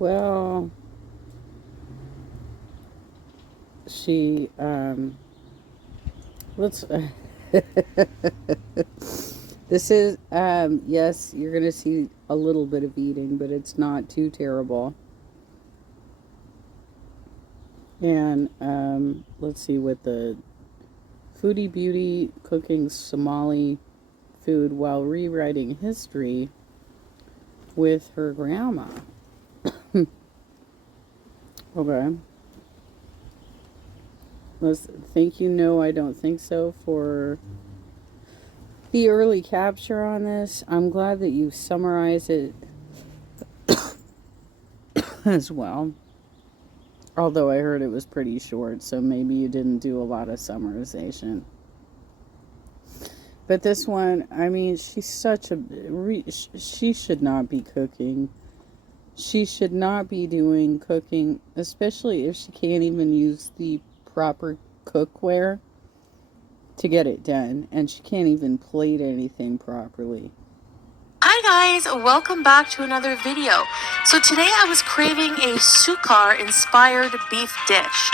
Well, she, let's, this is, yes, you're going to see a little bit of eating, but it's not too terrible. And, let's see what the Foodie Beauty cooking Somali food while rewriting history with her grandma. Okay. Let's thank you. No, I don't think so for the early capture on this. I'm glad that you summarize it as well. Although I heard it was pretty short, so maybe you didn't do a lot of summarization. But this one, I mean, she's such a... she should not be cooking. She should not be doing cooking, especially if she can't even use the proper cookware to get it done. And she can't even plate anything properly. Hi guys, welcome back to another video. So today I was craving a sukar inspired beef dish.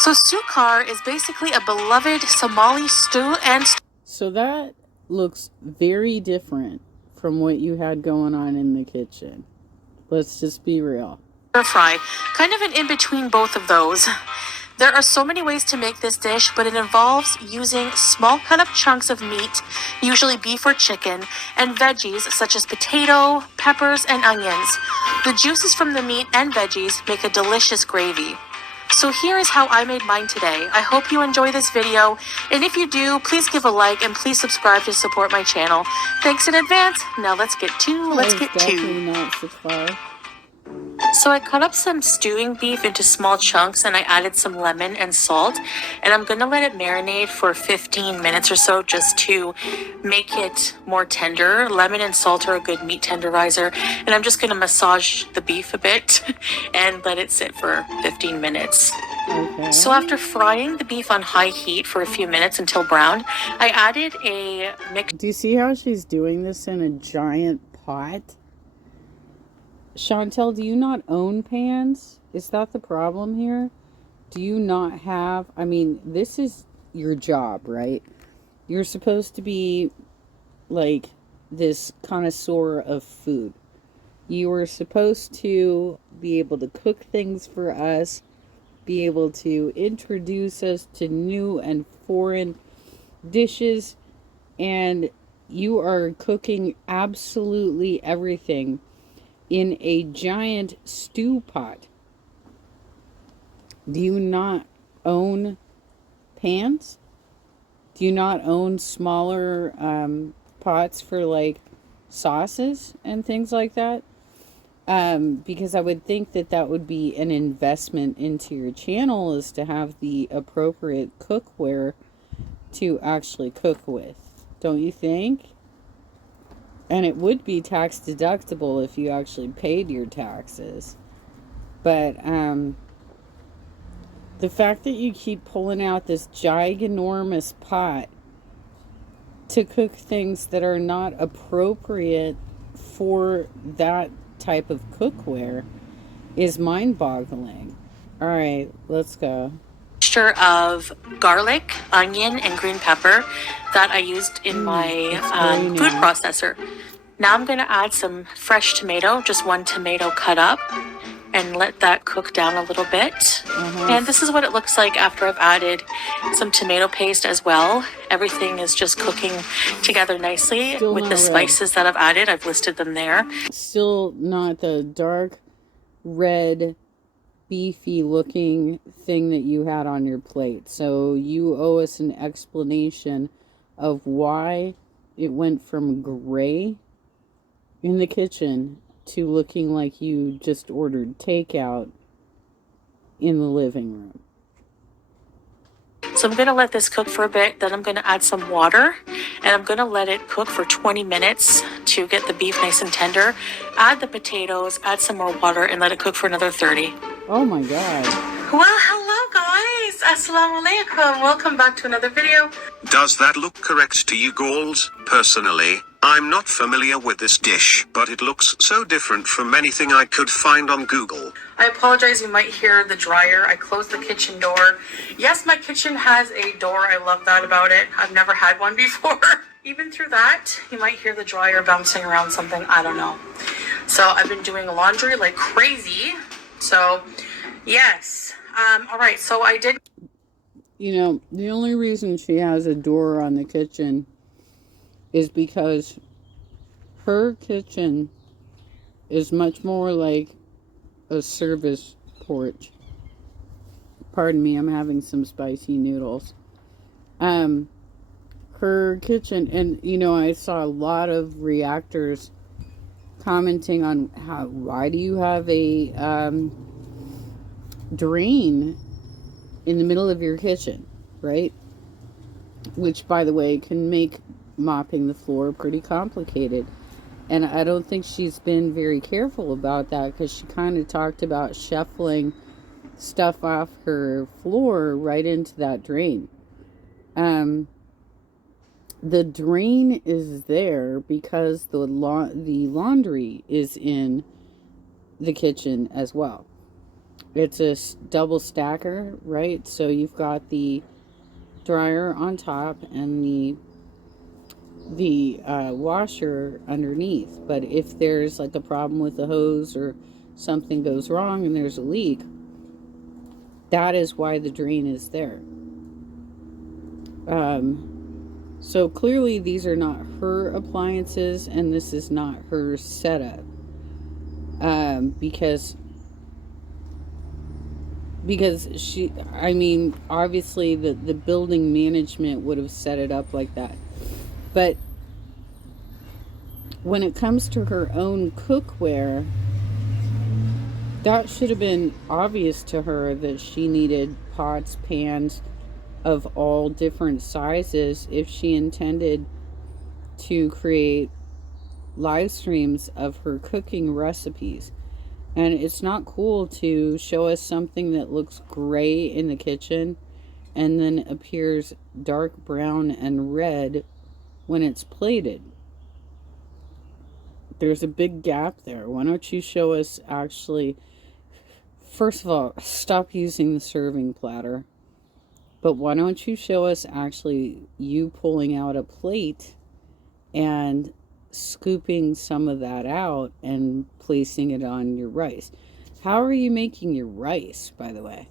So sukar is basically a beloved Somali stew and... So that looks very different from what you had going on in the kitchen. Let's just be real. Fry, kind of an in-between both of those. There are so many ways to make this dish, but it involves using small cut up chunks of meat, usually beef or chicken, and veggies such as potato, peppers, and onions. The juices from the meat and veggies make a delicious gravy. So here is how I made mine today. I hope you enjoy this video, and if you do, please give a like and please subscribe to support my channel. Thanks in advance. Now let's get to. So I cut up some stewing beef into small chunks and I added some lemon and salt, and I'm going to let it marinate for 15 minutes or so just to make it more tender. Lemon and salt are a good meat tenderizer, and I'm just going to massage the beef a bit and let it sit for 15 minutes. Okay. So after frying the beef on high heat for a few minutes until brown, I added a mix. Do you see how she's doing this in a giant pot? Chantel, do you not own pans? Is that the problem here? Do you not have... I mean, this is your job, right? You're supposed to be, like, this connoisseur of food. You are supposed to be able to cook things for us, be able to introduce us to new and foreign dishes, and you are cooking absolutely everything in a giant stew pot. Do you not own pans? Do you not own smaller pots for like sauces and things like that? Because I would think that that would be an investment into your channel, is to have the appropriate cookware to actually cook with. Don't you think? And it would be tax deductible if you actually paid your taxes. But the fact that you keep pulling out this giganormous pot to cook things that are not appropriate for that type of cookware is mind-boggling. All right, let's go. Mixture of garlic, onion, and green pepper that I used in my food processor. Now I'm going to add some fresh tomato, just one tomato cut up, and let that cook down a little bit. And this is what it looks like after I've added some tomato paste as well. Everything is just cooking together nicely with the spices that I've added. I've listed them there. Still not the dark red beefy looking thing that you had on your plate. So you owe us an explanation of why it went from gray in the kitchen to looking like you just ordered takeout in the living room. So I'm going to let this cook for a bit, then I'm going to add some water, and I'm going to let it cook for 20 minutes to get the beef nice and tender. Add the potatoes, add some more water, and let it cook for another 30. Oh my God. Well, hello guys. Assalamu alaikum. Welcome back to another video. Does that look correct to you, Galls? Personally, I'm not familiar with this dish, but it looks so different from anything I could find on Google. I apologize, you might hear the dryer. I closed the kitchen door. Yes, my kitchen has a door. I love that about it. I've never had one before. Even through that, you might hear the dryer bouncing around something. I don't know. So I've been doing laundry like crazy. So, yes. All right, so I did... You know, the only reason she has a door on the kitchen is because her kitchen is much more like a service porch. Pardon me, I'm having some spicy noodles. Her kitchen, and you know, I saw a lot of reactors commenting on why do you have a drain in the middle of your kitchen, right? Which, by the way, can make mopping the floor pretty complicated. And I don't think she's been very careful about that, because she kind of talked about shuffling stuff off her floor right into that drain. The drain is there because the laundry is in the kitchen as well. It's a double stacker, right? So you've got the dryer on top and the washer underneath. But if there's like a problem with the hose or something goes wrong and there's a leak, that is why the drain is there. So clearly these are not her appliances, and this is not her setup. Because she, I mean, obviously the building management would have set it up like that. But when it comes to her own cookware, that should have been obvious to her that she needed pots, pans of all different sizes if she intended to create live streams of her cooking recipes. And it's not cool to show us something that looks gray in the kitchen and then appears dark brown and red when it's plated. There's a big gap there. Why don't you show us actually... First of all, stop using the serving platter. But why don't you show us actually you pulling out a plate and scooping some of that out and placing it on your rice? How are you making your rice, by the way?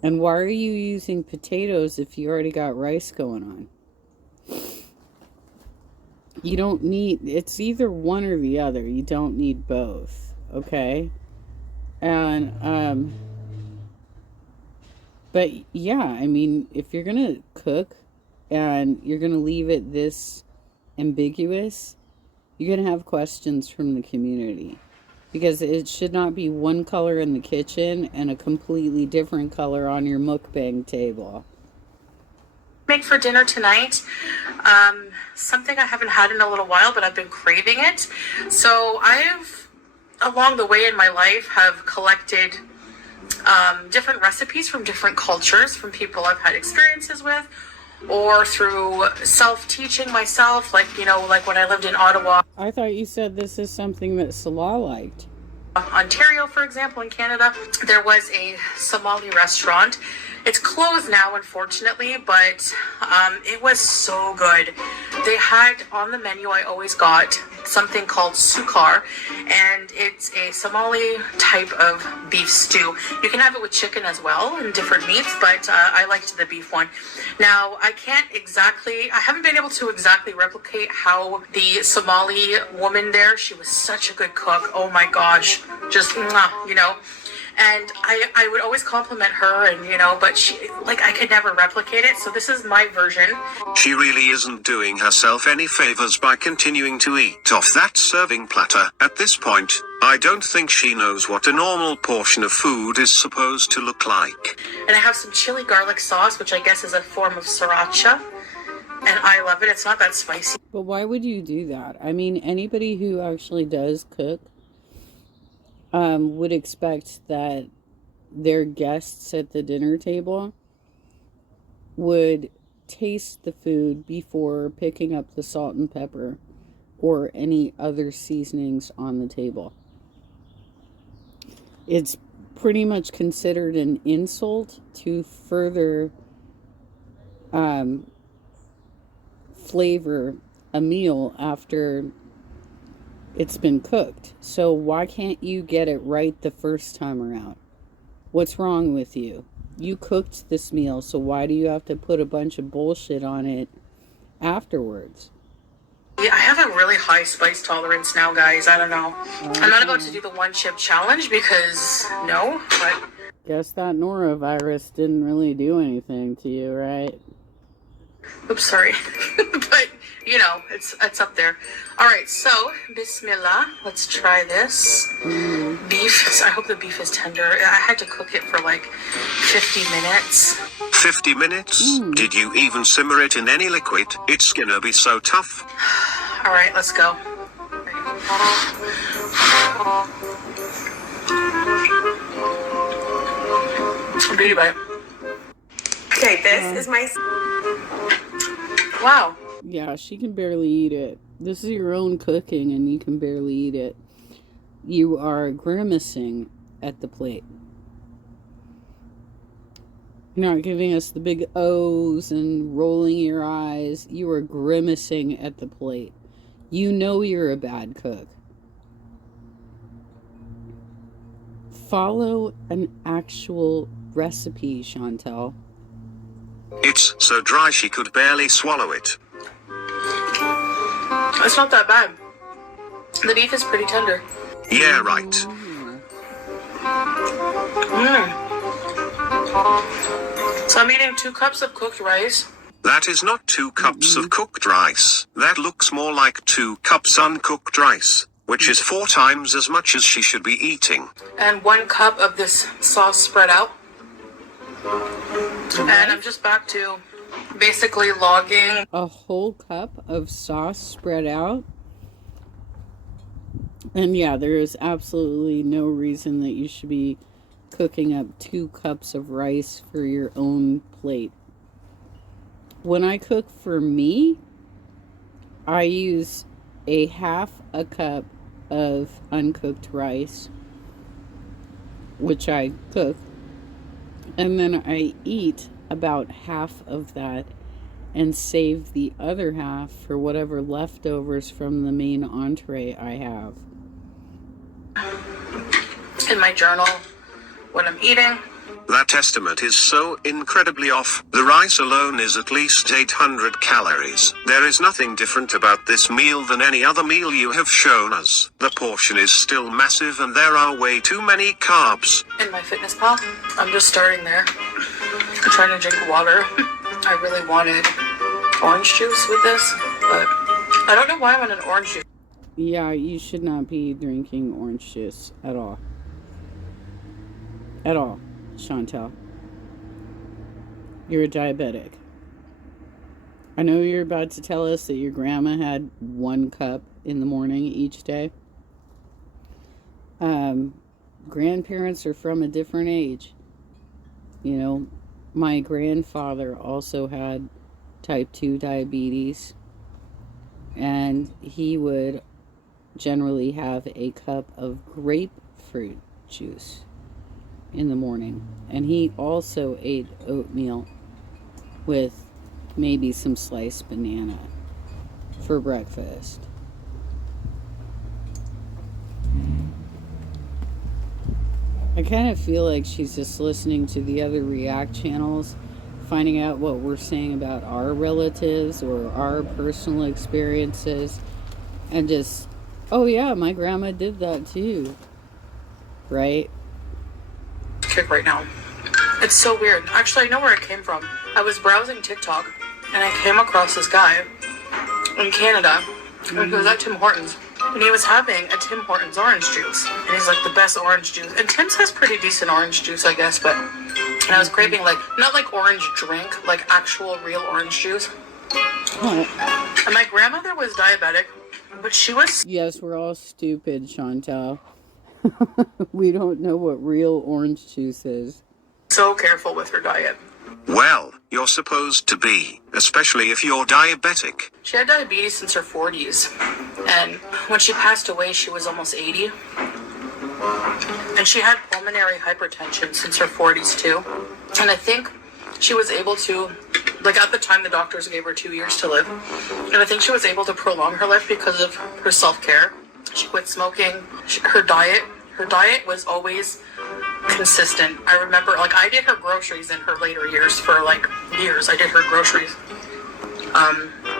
And why are you using potatoes if you already got rice going on? You don't need... It's either one or the other. You don't need both, okay? And, but yeah, I mean, if you're gonna cook and you're gonna leave it this ambiguous, you're gonna have questions from the community, because it should not be one color in the kitchen and a completely different color on your mukbang table. Make for dinner tonight. Something I haven't had in a little while, but I've been craving it. So I've, along the way in my life, have collected different recipes from different cultures, from people I've had experiences with, or through self-teaching myself, like, you know, like when I lived in Ottawa. I thought you said this is something that Salah liked. Ontario, for example, in Canada, there was a Somali restaurant. It's closed now, unfortunately, but it was so good. They had on the menu, I always got something called sukar, and it's a Somali type of beef stew. You can have it with chicken as well and different meats, but I liked the beef one. Now, I haven't been able to exactly replicate how the Somali woman there, she was such a good cook. Oh my gosh, just, you know. And I would always compliment her, and, you know, but she, like, I could never replicate it. So this is my version. She really isn't doing herself any favors by continuing to eat off that serving platter. At this point, I don't think she knows what a normal portion of food is supposed to look like. And I have some chili garlic sauce, which I guess is a form of sriracha. And I love it. It's not that spicy. But why would you do that? I mean, anybody who actually does cook would expect that their guests at the dinner table would taste the food before picking up the salt and pepper or any other seasonings on the table. It's pretty much considered an insult to further flavor a meal after it's been cooked. So why can't you get it right the first time around? What's wrong with you? You cooked this meal, so why do you have to put a bunch of bullshit on it afterwards? Yeah, I have a really high spice tolerance now, guys. I don't know. I'm not about to do the one chip challenge because no, but guess that norovirus didn't really do anything to you, right? oops, sorry. But you know, it's up there. All right, so Bismillah. Let's try this beef. I hope the beef is tender. I had to cook it for like 50 minutes. 50 minutes? Did you even simmer it in any liquid? It's gonna be so tough. All right, let's go. Beauty bite. Okay, this is my... Wow. Yeah, she can barely eat it. This is your own cooking and you can barely eat it. You are grimacing at the plate. You're not giving us the big O's and rolling your eyes. You are grimacing at the plate. You know you're a bad cook. Follow an actual recipe, Chantel. It's so dry she could barely swallow it. It's not that bad. The beef is pretty tender. Yeah, right. So I'm eating 2 cups of cooked rice. That is not 2 cups of cooked rice. That looks more like 2 cups uncooked rice, which is 4 times as much as she should be eating. And 1 cup of this sauce spread out. And I'm just back to basically logging. A whole cup of sauce spread out. And yeah, there is absolutely no reason that you should be cooking up 2 cups of rice for your own plate. When I cook for me, I use a half a cup of uncooked rice, which I cook, and then I eat about half of that and save the other half for whatever leftovers from the main entree I have. In my journal when I'm eating. That estimate is so incredibly off. The rice alone is at least 800 calories. There is nothing different about this meal than any other meal you have shown us. The portion is still massive and there are way too many carbs. In my fitness pal, I'm just starting there. I'm trying to drink water. I really wanted orange juice with this, but I don't know why I'm on an orange juice. Yeah, you should not be drinking orange juice at all. At all, Chantel. You're a diabetic. I know you're about to tell us that your grandma had 1 cup in the morning each day. Grandparents are from a different age. You know, my grandfather also had type 2 diabetes, and he would generally have a cup of grapefruit juice in the morning, and he also ate oatmeal with maybe some sliced banana for breakfast. I kind of feel like she's just listening to the other React channels, finding out what we're saying about our relatives or our personal experiences, and just, oh yeah, my grandma did that too, right? Kick right now. It's so weird. Actually, I know where it came from. I was browsing TikTok and I came across this guy in Canada, and he was at Tim Hortons, and he was having a Tim Hortons orange juice, and he's like, the best orange juice. And Tim's has pretty decent orange juice, I guess, but and I was craving like not like orange drink, like actual real orange juice. Oh. And my grandmother was diabetic, but she was Yes, we're all stupid, Chantal. We don't know what real orange juice is. so careful with her diet. Well, you're supposed to be, especially if you're diabetic. She had diabetes since her 40s, And when she passed away, she was almost 80. And she had pulmonary hypertension since her 40s too. And I think she was able to, like at the time the doctors gave her 2 years to live. And I think she was able to prolong her life because of her self-care. She quit smoking. Her diet was always consistent. I remember, like, I did her groceries in her later years for like years. I did her groceries.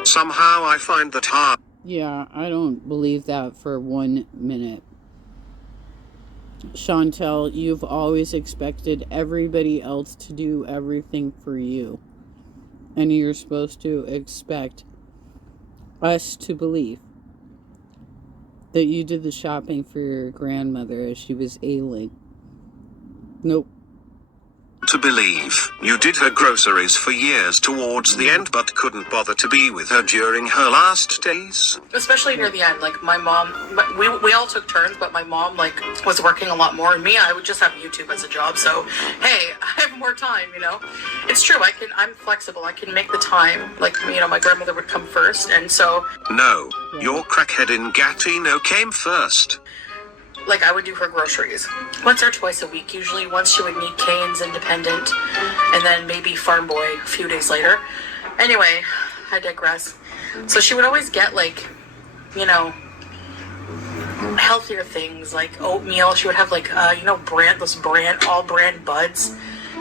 Somehow I find that hard. Yeah, I don't believe that for 1 minute. Chantel, you've always expected everybody else to do everything for you. And you're supposed to expect us to believe that you did the shopping for your grandmother as she was ailing. Nope. To believe you did her groceries for years towards the end but couldn't bother to be with her during her last days. Especially near the end, like my mom, we all took turns, but my mom like was working a lot more, and me, I would just have YouTube as a job. So hey, I have more time, you know. It's true, I'm flexible. I can make the time. Like, you know, my grandmother would come first, and so No, your crackhead in Gatineau came first. like I would do her groceries once or twice a week. Usually once she would meet Cane's Independent, and then maybe Farm Boy a few days later. Anyway, I digress. So she would always get like, you know, healthier things like oatmeal. She would have like, you know, all brand buds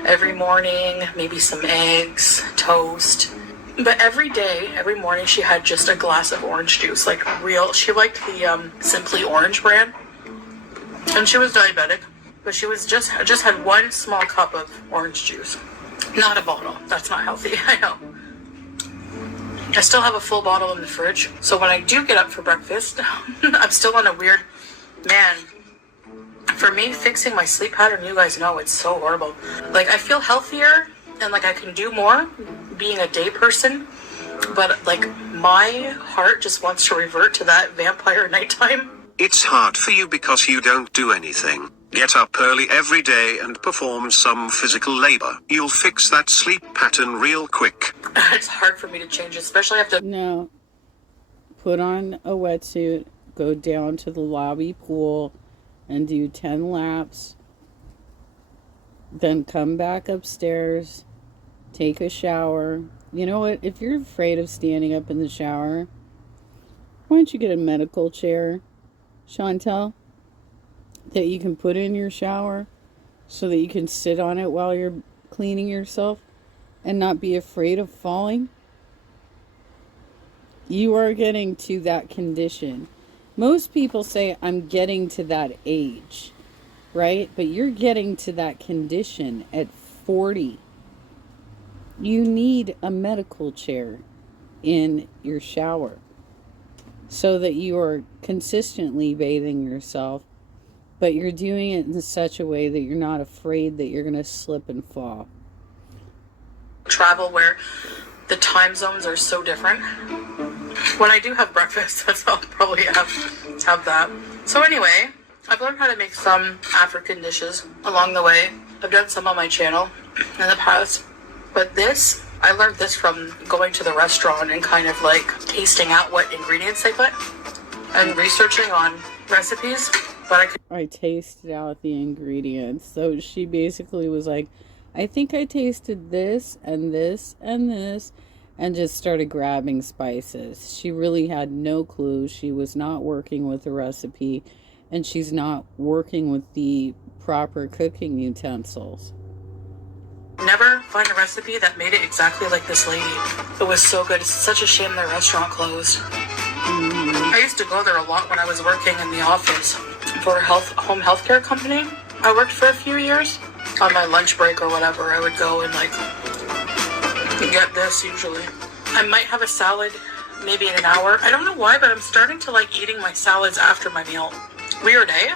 every morning, maybe some eggs, toast. But every day, every morning, she had just a glass of orange juice, like real. She liked the Simply Orange brand. And she was diabetic, but she was just had one small cup of orange juice. Not a bottle. That's not healthy, I know. I still have a full bottle in the fridge. So when I do get up for breakfast, I'm still on a weird, man, for me, fixing my sleep pattern, you guys know it's so horrible. Like, I feel healthier and like I can do more being a day person, but like my heart just wants to revert to that vampire nighttime. It's hard for you because you don't do anything. Get up early every day and perform some physical labor. You'll fix that sleep pattern real quick. It's hard for me to change, especially after. No. Put on a wetsuit, go down to the lobby pool, and do 10 laps. Then come back upstairs, take a shower. You know what? If you're afraid of standing up in the shower, why don't you get a medical chair, Chantel, that you can put in your shower so that you can sit on it while you're cleaning yourself and not be afraid of falling? You are getting to that condition. Most people say, I'm getting to that age, right? But you're getting to that condition at 40. You need a medical chair in your shower so that you are consistently bathing yourself, but you're doing it in such a way that you're not afraid that you're going to slip and fall. Travel where the time zones are so different. When I do have breakfast, that's I'll probably have that. So anyway, I've learned how to make some African dishes along the way. I've done some on my channel in the past, but this, I learned this from going to the restaurant and kind of like tasting out what ingredients they put and researching on recipes. But I tasted out the ingredients. So she basically was like, I think I tasted this and this and this, and just started grabbing spices. She really had no clue. She was not working with the recipe, and she's not working with the proper cooking utensils. never find a recipe that made it exactly like this lady. It was so good. It's such a shame their restaurant closed. I used to go there a lot when I was working in the office for a home healthcare company. I worked for a few years. On my lunch break or whatever, I would go and like get this usually. I might have a salad maybe in an hour. I don't know why, but I'm starting to like eating my salads after my meal. Weird, eh?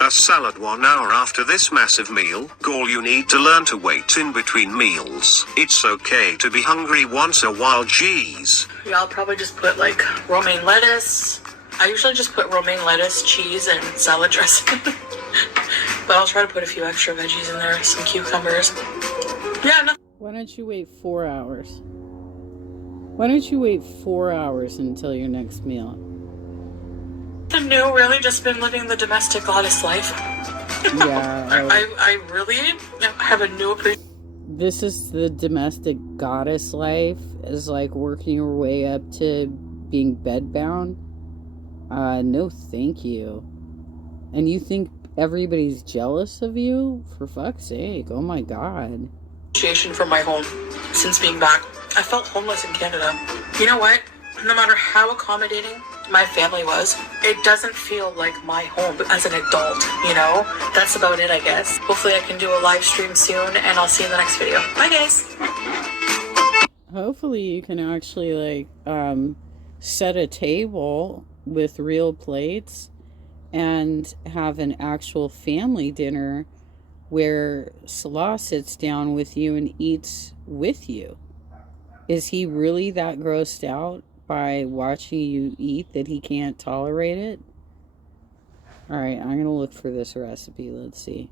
A salad 1 hour after this massive meal. All you need to learn to wait in between meals. It's okay to be hungry once a while, geez. Yeah, I'll probably just put like romaine lettuce. I usually just put romaine lettuce, cheese, and salad dressing. But I'll try to put a few extra veggies in there, some cucumbers. Yeah, no. Why don't you wait 4 hours? Why don't you wait 4 hours until your next meal? nothing new, really. Just been living the domestic goddess life. Yeah. I really have a new appreciation. This is the domestic goddess life, is like working your way up to being bedbound. No thank you. And you think everybody's jealous of you? For fuck's sake, oh my god. Appreciation for my home since being back. I felt homeless in Canada. You know what? No matter how accommodating my family was, it doesn't feel like my home as an adult, you know? That's about it, I guess. Hopefully I can do a live stream soon, and I'll see you in the next video. Bye, guys! Hopefully you can actually, like, set a table with real plates and have an actual family dinner where Salah sits down with you and eats with you. Is he really that grossed out by watching you eat that he can't tolerate it? Alright, I'm gonna look for this recipe. Let's see.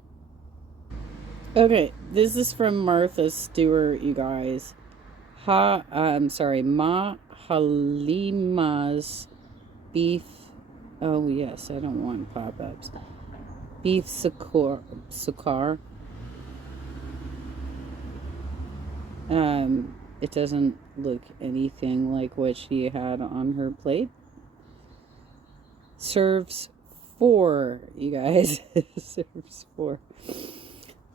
Okay, this is from Martha Stewart, you guys. Ma Halima's beef. Oh yes, I don't want pop-ups. Beef sukar. It doesn't look anything like what she had on her plate. Serves 4, you guys. Serves 4.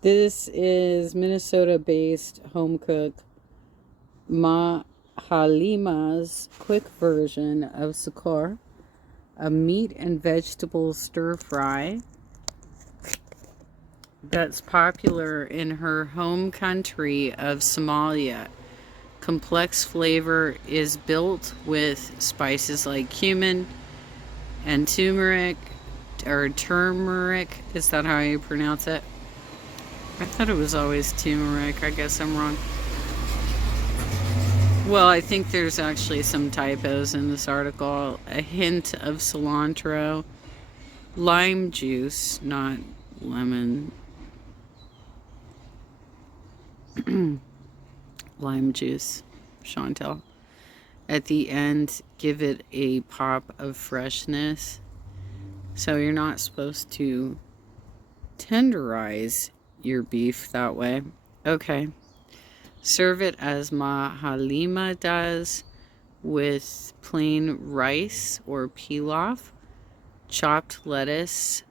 This is Minnesota-based home cook Ma Halima's quick version of sukar, a meat and vegetable stir-fry that's popular in her home country of Somalia. Complex flavor is built with spices like cumin and turmeric, is that how you pronounce it? I thought it was always turmeric. I guess I'm wrong. Well, I think there's actually some typos in this article. A hint of cilantro, lime juice, not lemon. Lime juice, Chantel. At the end, give it a pop of freshness. So you're not supposed to tenderize your beef that way. Okay. Serve it as Ma Halima does, with plain rice or pilaf, chopped lettuce,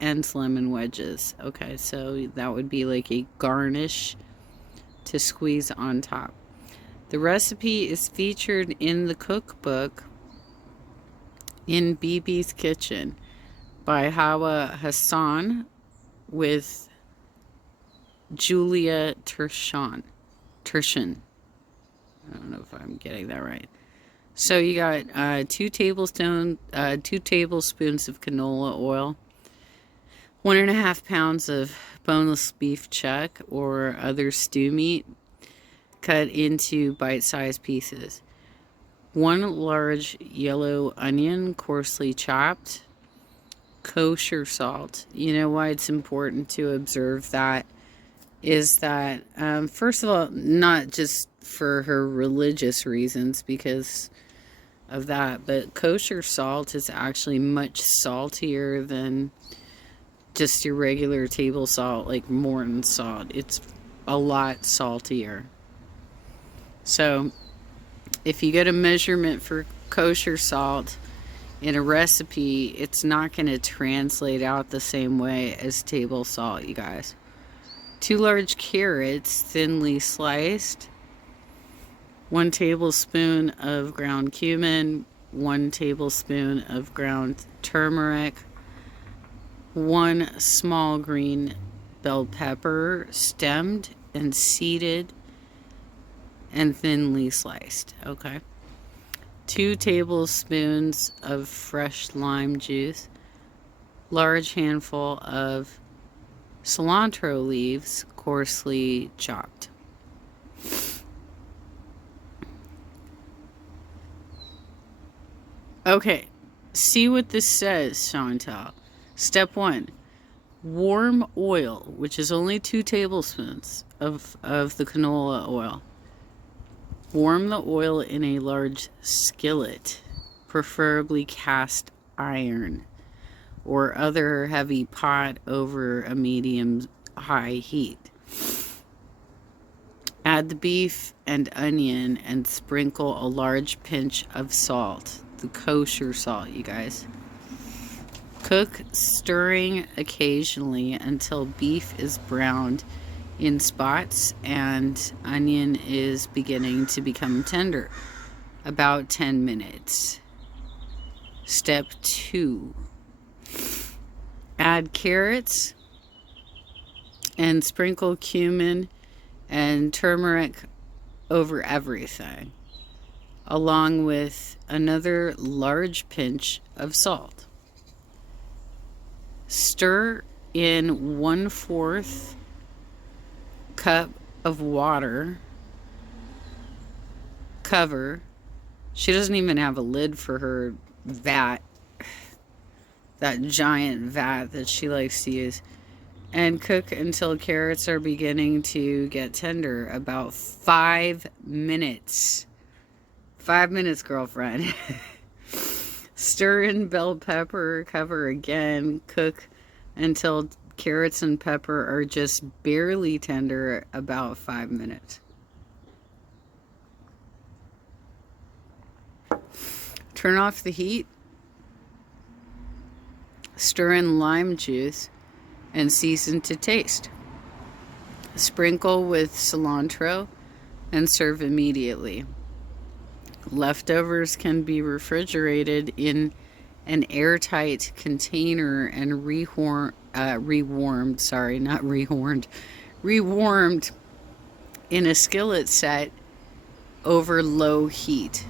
and lemon wedges. Okay, so that would be like a garnish to squeeze on top. The recipe is featured in the cookbook In Bibi's Kitchen by Hawa Hassan with Julia Tershan. I don't know if I'm getting that right. So you got 2 tablespoons of canola oil, 1.5 pounds of boneless beef chuck or other stew meat cut into bite-sized pieces, 1 large yellow onion coarsely chopped, kosher salt. You know why it's important to observe that is that, first of all, not just for her religious reasons because of that, but kosher salt is actually much saltier than just your regular table salt, like Morton salt. It's a lot saltier. So if you get a measurement for kosher salt in a recipe, it's not going to translate out the same way as table salt, you guys. 2 large carrots, thinly sliced, 1 tablespoon of ground cumin, 1 tablespoon of ground turmeric, 1 small green bell pepper, stemmed and seeded and thinly sliced. Okay. 2 tablespoons of fresh lime juice, large handful of cilantro leaves, coarsely chopped. Okay, see what this says, Chantal. Step 1, warm oil, which is only 2 tablespoons of the canola oil. Warm the oil in a large skillet, preferably cast iron. or other heavy pot over a medium high heat. Add the beef and onion and sprinkle a large pinch of salt, the kosher salt, you guys. Cook, stirring occasionally until beef is browned in spots and onion is beginning to become tender. About 10 minutes. Step 2. Add carrots and sprinkle cumin and turmeric over everything, along with another large pinch of salt. Stir in 1/4 cup of water. Cover. She doesn't even have a lid for her vat, that giant vat that she likes to use. And cook until carrots are beginning to get tender. About 5 minutes. 5 minutes, girlfriend. Stir in bell pepper, cover again, cook until carrots and pepper are just barely tender, about 5 minutes. Turn off the heat. Stir in lime juice and season to taste. Sprinkle with cilantro and serve immediately. Leftovers can be refrigerated in an airtight container and rewarmed in a skillet set over low heat.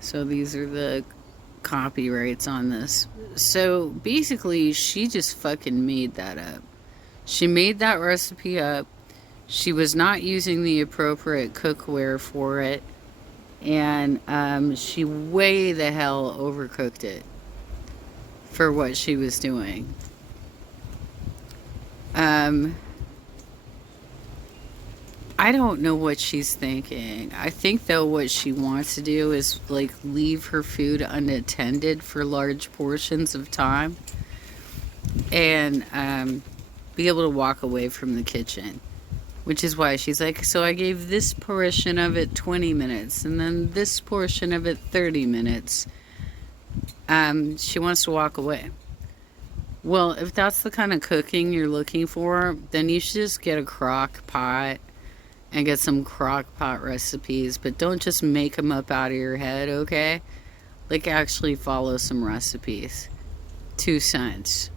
So these are the copyrights on this. So basically, she just fucking made that up. She made that recipe up. She was not using the appropriate cookware for it. And she way the hell overcooked it for what she was doing. I don't know what she's thinking. I think, though, what she wants to do is, like, leave her food unattended for large portions of time. And be able to walk away from the kitchen. Which is why she's like, so I gave this portion of it 20 minutes. And then this portion of it 30 minutes. She wants to walk away. Well, if that's the kind of cooking you're looking for, then you should just get a crock pot and get some crock pot recipes, but don't just make them up out of your head, okay? Like, actually follow some recipes. 2 cents.